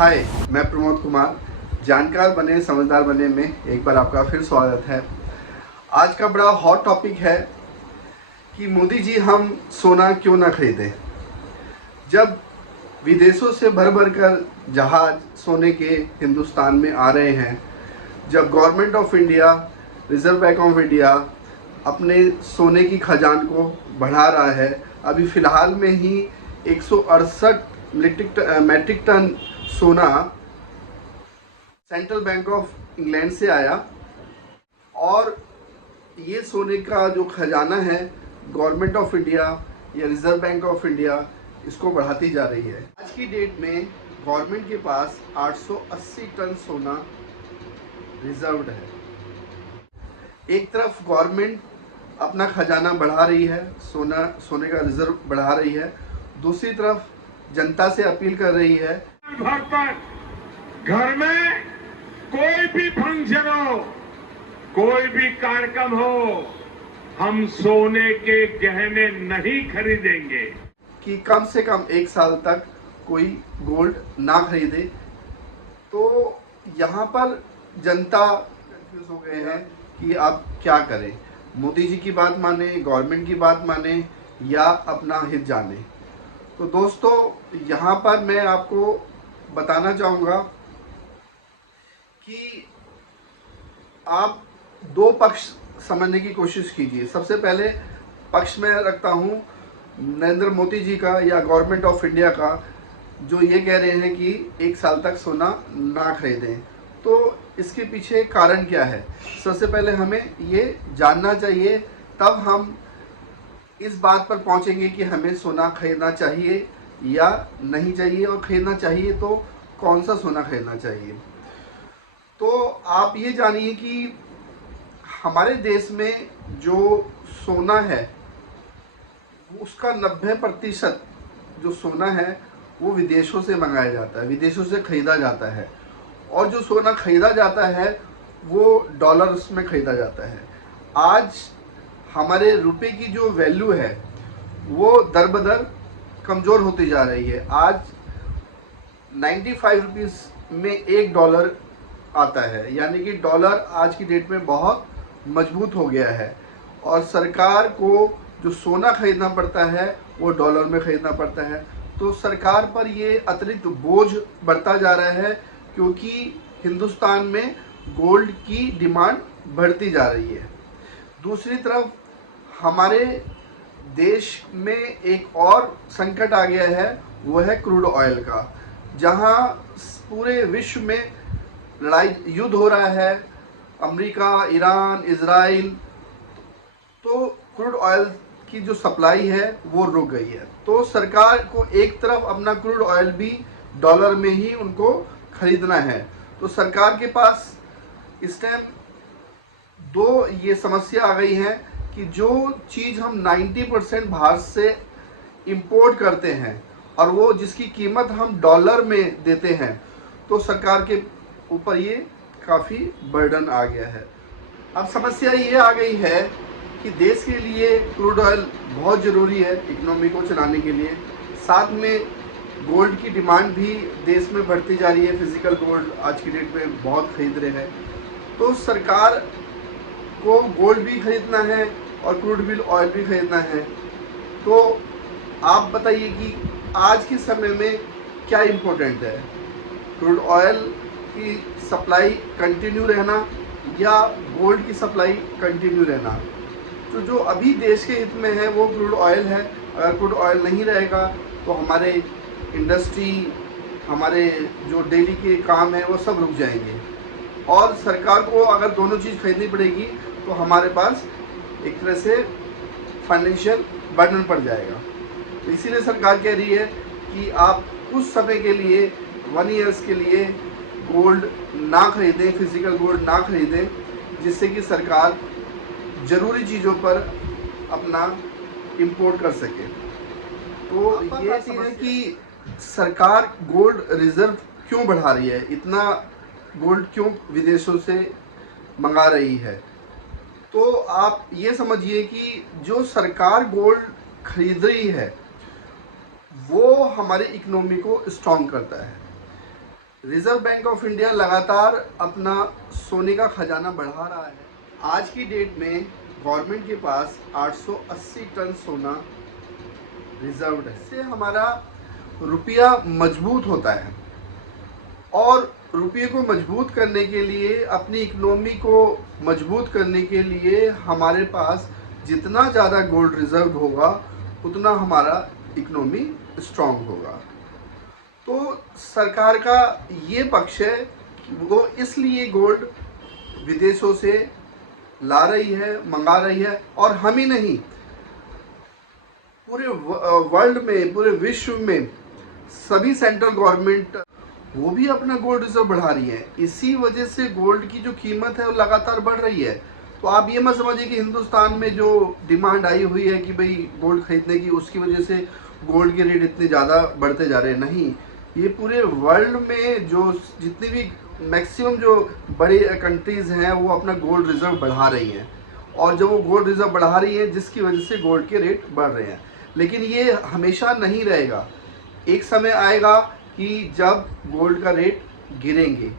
हाय, मैं प्रमोद कुमार। जानकार बने समझदार बने में एक बार आपका फिर स्वागत है। आज का बड़ा हॉट टॉपिक है कि मोदी जी हम सोना क्यों ना खरीदें। जब विदेशों से भर भर कर जहाज सोने के हिंदुस्तान में आ रहे हैं, जब government of India, reserve bank of India अपने सोने की खजान को बढ़ा रहा है, अभी फ़िलहाल में ही 168 मैट्रिक टन सोना सेंट्रल बैंक ऑफ इंग्लैंड से आया और ये सोने का जो खजाना है गवर्नमेंट ऑफ इंडिया या रिजर्व बैंक ऑफ इंडिया इसको बढ़ाती जा रही है। आज की डेट में गवर्नमेंट के पास 880 टन सोना रिजर्व्ड है। एक तरफ गवर्नमेंट अपना खजाना बढ़ा रही है, सोने का रिजर्व बढ़ा रही है, दूसरी तरफ जनता से अपील कर रही है भर पर घर में कोई भी फंक्शन हो, कोई भी कार्यक्रम हो, हम सोने के गहने नहीं खरीदेंगे कि कम से कम 1 साल तक कोई गोल्ड ना खरीदे। तो यहाँ पर जनता कंफ्यूज हो गए हैं कि अब क्या करें, मोदी जी की बात माने, गवर्नमेंट की बात माने या अपना हित जाने। तो दोस्तों, यहाँ पर मैं आपको बताना चाहूँगा कि आप दो पक्ष समझने की कोशिश कीजिए। सबसे पहले पक्ष में रखता हूँ नरेंद्र मोदी जी का या गवर्नमेंट ऑफ इंडिया का, जो ये कह रहे हैं कि 1 साल तक सोना ना खरीदें। तो इसके पीछे कारण क्या है, सबसे पहले हमें ये जानना चाहिए, तब हम इस बात पर पहुंचेंगे कि हमें सोना खरीदना चाहिए या नहीं चाहिए, और खरीदना चाहिए तो कौन सा सोना खरीदना चाहिए। तो आप ये जानिए कि हमारे देश में जो सोना है उसका 90% जो सोना है वो विदेशों से मंगाया जाता है, विदेशों से खरीदा जाता है, और जो सोना खरीदा जाता है वो डॉलर्स में खरीदा जाता है। आज हमारे रुपए की जो वैल्यू है वो दर बदर कमज़ोर होती जा रही है। आज 95 रुपीज़ में $1 आता है, यानी कि डॉलर आज की डेट में बहुत मजबूत हो गया है, और सरकार को जो सोना खरीदना पड़ता है वो डॉलर में खरीदना पड़ता है। तो सरकार पर ये अतिरिक्त बोझ बढ़ता जा रहा है, क्योंकि हिंदुस्तान में गोल्ड की डिमांड बढ़ती जा रही है। दूसरी तरफ हमारे देश में एक और संकट आ गया है, वो है क्रूड ऑयल का। जहां पूरे विश्व में युद्ध हो रहा है, अमेरिका, ईरान, इजराइल, तो क्रूड ऑयल की जो सप्लाई है वो रुक गई है। तो सरकार को एक तरफ अपना क्रूड ऑयल भी डॉलर में ही उनको खरीदना है। तो सरकार के पास इस टाइम दो ये समस्या आ गई है कि जो चीज़ हम 90% बाहर से इंपोर्ट करते हैं और वो जिसकी कीमत हम डॉलर में देते हैं, तो सरकार के ऊपर ये काफ़ी बर्डन आ गया है। अब समस्या ये आ गई है कि देश के लिए क्रूड ऑयल बहुत ज़रूरी है इकोनॉमी को चलाने के लिए। साथ में गोल्ड की डिमांड भी देश में बढ़ती जा रही है, फिजिकल गोल्ड आज की डेट में बहुत खरीद रहे हैं। तो सरकार को गोल्ड भी खरीदना है और क्रूड भी ऑयल भी खरीदना है। तो आप बताइए कि आज के समय में क्या इम्पोर्टेंट है, क्रूड ऑयल की सप्लाई कंटिन्यू रहना या गोल्ड की सप्लाई कंटिन्यू रहना। तो जो अभी देश के हित में है वो क्रूड ऑयल है। अगर क्रूड ऑयल नहीं रहेगा तो हमारे इंडस्ट्री, हमारे जो डेली के काम है वो सब रुक जाएंगे, और सरकार को अगर दोनों चीज़ खरीदनी पड़ेगी तो हमारे पास एक तरह से फाइनेंशियल बर्डन पड़ जाएगा। तो इसीलिए सरकार कह रही है कि आप कुछ समय के लिए 1 ईयर्स के लिए गोल्ड ना खरीदें, फिजिकल गोल्ड ना खरीदें, जिससे कि सरकार ज़रूरी चीज़ों पर अपना इंपोर्ट कर सके। तो ये चीज़ है कि सरकार गोल्ड रिजर्व क्यों बढ़ा रही है, इतना गोल्ड क्यों विदेशों से मंगा रही है। तो आप ये समझिए कि जो सरकार गोल्ड खरीद रही है वो हमारे इकोनॉमी को स्ट्रॉन्ग करता है। रिजर्व बैंक ऑफ इंडिया लगातार अपना सोने का खजाना बढ़ा रहा है। आज की डेट में गवर्नमेंट के पास 880 टन सोना रिजर्व्ड है। इससे हमारा रुपया मजबूत होता है और रुपये को मजबूत करने के लिए, अपनी इकोनॉमी को मजबूत करने के लिए हमारे पास जितना ज़्यादा गोल्ड रिजर्व होगा उतना हमारा इकोनॉमी स्ट्रांग होगा। तो सरकार का ये पक्ष है कि वो इसलिए गोल्ड विदेशों से ला रही है, मंगा रही है, और हम ही नहीं, पूरे वर्ल्ड में, पूरे विश्व में सभी सेंट्रल गवर्नमेंट वो भी अपना गोल्ड रिजर्व बढ़ा रही है। इसी वजह से गोल्ड की जो कीमत है वो लगातार बढ़ रही है। तो आप ये मत समझिए कि हिंदुस्तान में जो डिमांड आई हुई है कि भाई गोल्ड खरीदने की, उसकी वजह से गोल्ड के रेट इतने ज़्यादा बढ़ते जा रहे हैं। नहीं, ये पूरे वर्ल्ड में जो जितनी भी मैक्सिमम जो बड़ी कंट्रीज़ हैं वो अपना गोल्ड रिजर्व बढ़ा रही हैं, और जब वो गोल्ड रिजर्व बढ़ा रही है जिसकी वजह से गोल्ड के रेट बढ़ रहे हैं। लेकिन ये हमेशा नहीं रहेगा। एक समय आएगा कि जब गोल्ड का रेट गिरेंगे,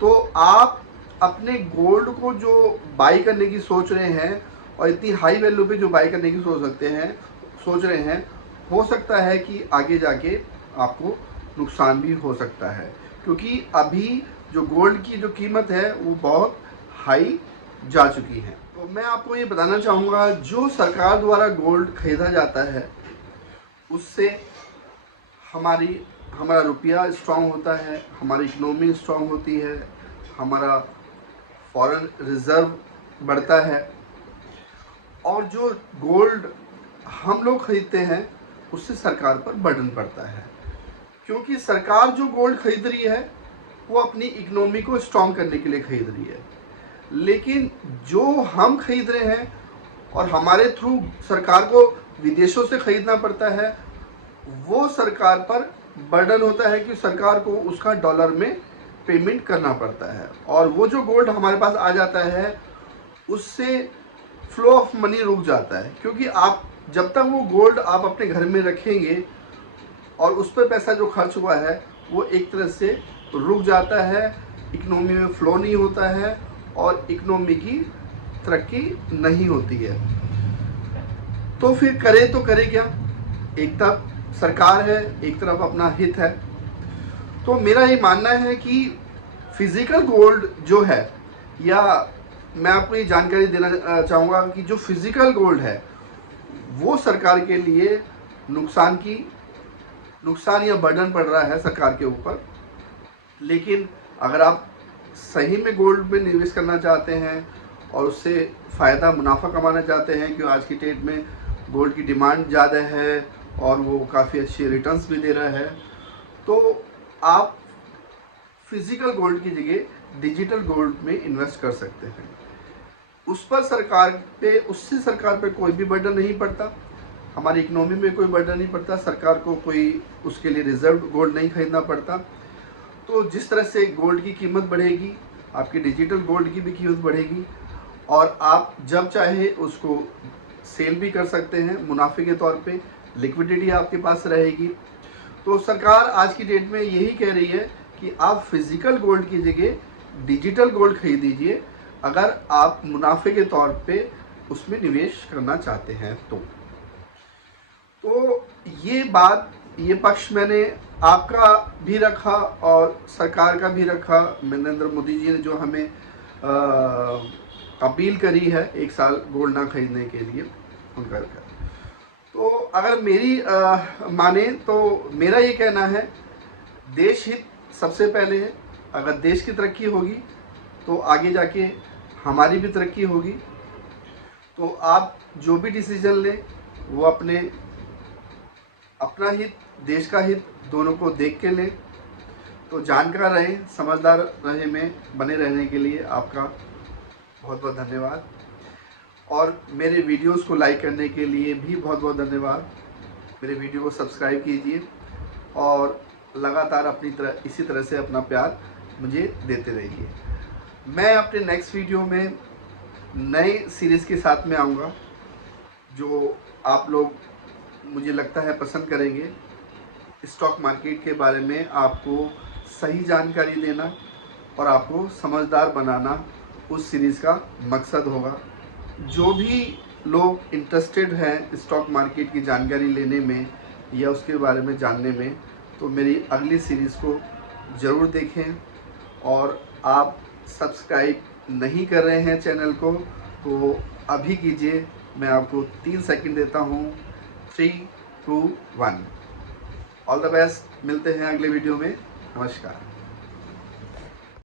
तो आप अपने गोल्ड को जो बाई करने की सोच रहे हैं और इतनी हाई वैल्यू पे जो बाई करने की सोच रहे हैं, हो सकता है कि आगे जाके आपको नुकसान भी हो सकता है, क्योंकि अभी जो गोल्ड की जो कीमत है वो बहुत हाई जा चुकी है। तो मैं आपको ये बताना चाहूँगा, जो सरकार द्वारा गोल्ड खरीदा जाता है उससे हमारा रुपया स्ट्रांग होता है, हमारी इकोनॉमी स्ट्रांग होती है, हमारा फॉरेन रिजर्व बढ़ता है, और जो गोल्ड हम लोग खरीदते हैं उससे सरकार पर बर्डन पड़ता है, क्योंकि सरकार जो गोल्ड खरीद रही है वो अपनी इकोनॉमी को स्ट्रांग करने के लिए खरीद रही है। लेकिन जो हम खरीद रहे हैं और हमारे थ्रू सरकार को विदेशों से खरीदना पड़ता है, वो सरकार पर बर्डन होता है कि सरकार को उसका डॉलर में पेमेंट करना पड़ता है, और वो जो गोल्ड हमारे पास आ जाता है उससे फ्लो ऑफ मनी रुक जाता है। क्योंकि आप जब तक वो गोल्ड आप अपने घर में रखेंगे और उस पर पैसा जो खर्च हुआ है वो एक तरह से रुक जाता है, इकोनॉमी में फ्लो नहीं होता है और इकोनॉमी की तरक्की नहीं होती है। तो फिर करे क्या? एक तरफ सरकार है, एक तरफ अपना हित है। तो मेरा ये मानना है कि फिजिकल गोल्ड जो है, या मैं आपको ये जानकारी देना चाहूँगा कि जो फिजिकल गोल्ड है वो सरकार के लिए नुकसान या बर्डन पड़ रहा है सरकार के ऊपर। लेकिन अगर आप सही में गोल्ड में निवेश करना चाहते हैं और उससे फ़ायदा मुनाफा कमाना चाहते हैं, क्योंकि आज की डेट में गोल्ड की डिमांड ज़्यादा है और वो काफ़ी अच्छे रिटर्न्स भी दे रहा है, तो आप फिजिकल गोल्ड की जगह डिजिटल गोल्ड में इन्वेस्ट कर सकते हैं। उससे सरकार पे कोई भी बर्डन नहीं पड़ता, हमारी इकोनॉमी में कोई बर्डन नहीं पड़ता, सरकार को कोई उसके लिए रिजर्व गोल्ड नहीं खरीदना पड़ता। तो जिस तरह से गोल्ड की कीमत बढ़ेगी, आपकी डिजिटल गोल्ड की भी कीमत बढ़ेगी, और आप जब चाहे उसको सेल भी कर सकते हैं मुनाफे के तौर पे, लिक्विडिटी आपके पास रहेगी। तो सरकार आज की डेट में यही कह रही है कि आप फिजिकल गोल्ड की जगह डिजिटल गोल्ड खरीद दीजिए, अगर आप मुनाफे के तौर पे उसमें निवेश करना चाहते हैं। तो ये पक्ष मैंने आपका भी रखा और सरकार का भी रखा। नरेंद्र मोदी जी ने जो हमें अपील करी है 1 साल गोल्ड ना खरीदने के लिए, उनका रखा। तो अगर मेरी माने तो मेरा ये कहना है, देश हित सबसे पहले है। अगर देश की तरक्की होगी तो आगे जाके हमारी भी तरक्की होगी। तो आप जो भी डिसीजन लें वो अपना हित, देश का हित दोनों को देख के लें। तो जानकार रहें, समझदार रहें में बने रहने के लिए आपका बहुत बहुत धन्यवाद, और मेरे वीडियोस को लाइक करने के लिए भी बहुत बहुत धन्यवाद। मेरे वीडियो को सब्सक्राइब कीजिए और लगातार इसी तरह से अपना प्यार मुझे देते रहिए। मैं अपने नेक्स्ट वीडियो में नए सीरीज़ के साथ में आऊँगा, जो आप लोग मुझे लगता है पसंद करेंगे। स्टॉक मार्केट के बारे में आपको सही जानकारी देना और आपको समझदार बनाना उस सीरीज़ का मकसद होगा। जो भी लोग इंटरेस्टेड हैं स्टॉक मार्केट की जानकारी लेने में या उसके बारे में जानने में, तो मेरी अगली सीरीज़ को ज़रूर देखें। और आप सब्सक्राइब नहीं कर रहे हैं चैनल को तो अभी कीजिए। मैं आपको 3 सेकंड देता हूँ। 3, 2, 1। All the best. मिलते हैं अगले वीडियो में। नमस्कार।